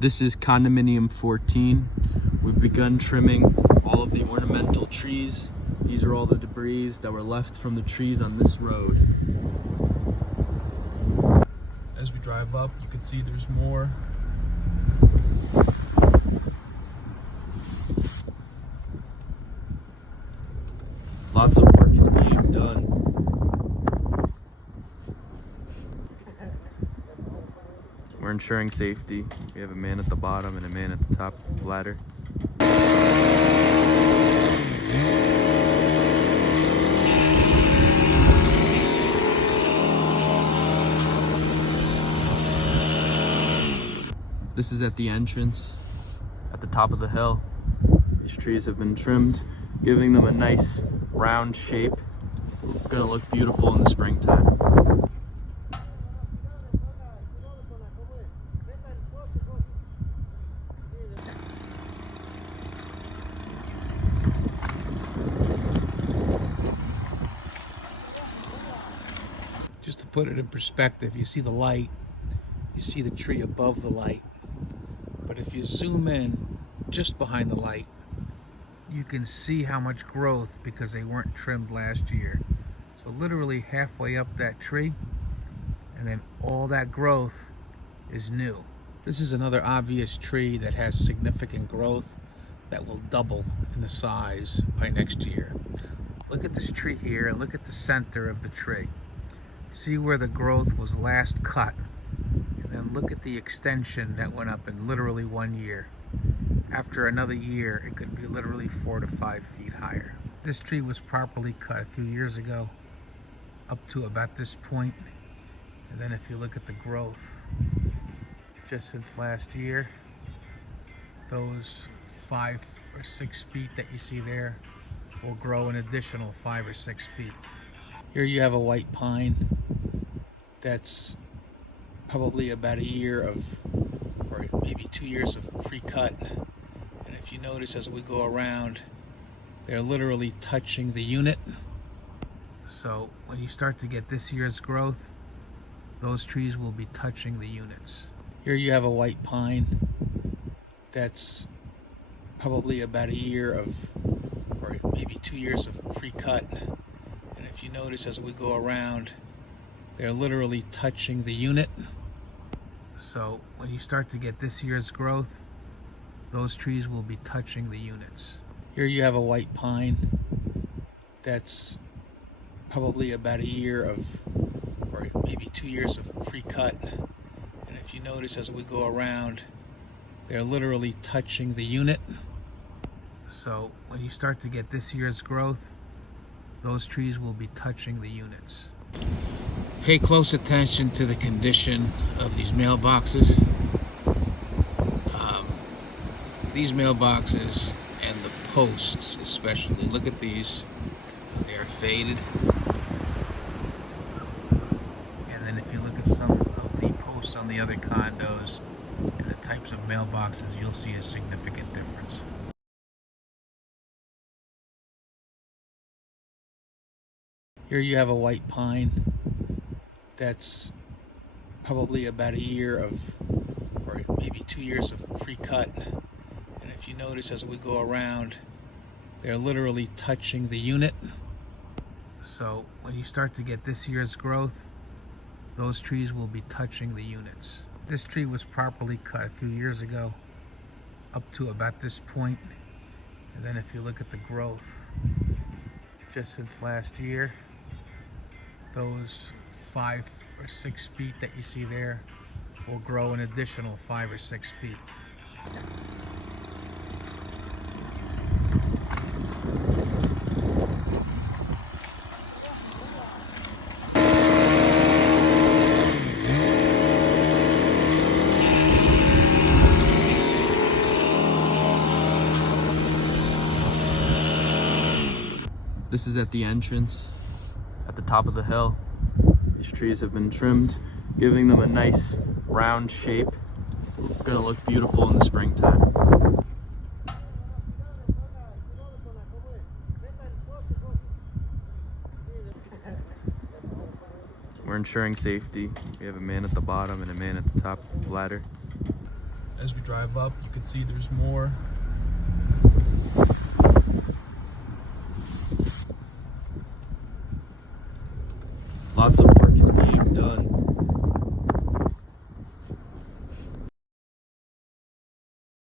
This is condominium 14. We've begun trimming all of the ornamental trees. These are all the debris that were left from the trees on this road. As we drive up, you can see there's more. Lots of work is being done. We're ensuring safety. We have a man at the bottom and a man at the top of the ladder. This is at the entrance, at the top of the hill. These trees have been trimmed, giving them a nice round shape. It's gonna look beautiful in the springtime. Just to put it in perspective, you see the light, you see the tree above the light. But if you zoom in just behind the light, you can see how much growth because they weren't trimmed last year. So literally halfway up that tree, and then all that growth is new. This is another obvious tree that has significant growth that will double in the size by next year. Look at this tree here and look at the center of the tree. See where the growth was last cut, and then look at the extension that went up in literally 1 year. After another year, it could be literally 4 to 5 feet higher. This tree was properly cut a few years ago, up to about this point. And then if you look at the growth, just since last year, those 5 or 6 feet that you see there will grow an additional 5 or 6 feet. Here you have a white pine that's probably about a year of, or maybe 2 years of pre-cut. And if you notice as we go around, they're literally touching the unit. So when you start to get this year's growth, those trees will be touching the units. Here you have a white pine that's probably about a year of, or maybe 2 years of pre-cut. And if you notice as we go around, they're literally touching the unit. So when you start to get this year's growth, those trees will be touching the units. Here you have a white pine that's probably about a year of, or maybe 2 years of pre-cut. And if you notice as we go around, they're literally touching the unit. So when you start to get this year's growth, those trees will be touching the units. Pay close attention to the condition of these mailboxes. These mailboxes and the posts especially, look at these, they are faded. And then if you look at some of the posts on the other condos and the types of mailboxes, you'll see a significant difference. Here you have a white pine that's probably about a year of, or maybe 2 years of pre-cut. And if you notice as we go around, they're literally touching the unit. So when you start to get this year's growth, those trees will be touching the units. This tree was properly cut a few years ago, up to about this point. And then if you look at the growth, just since last year, those 5 or 6 feet that you see there will grow an additional 5 or 6 feet. This is at the entrance, at the top of the hill. These trees have been trimmed, giving them a nice round shape. It's gonna look beautiful in the springtime. We're ensuring safety. We have a man at the bottom and a man at the top of the ladder. as we drive up. You can see there's more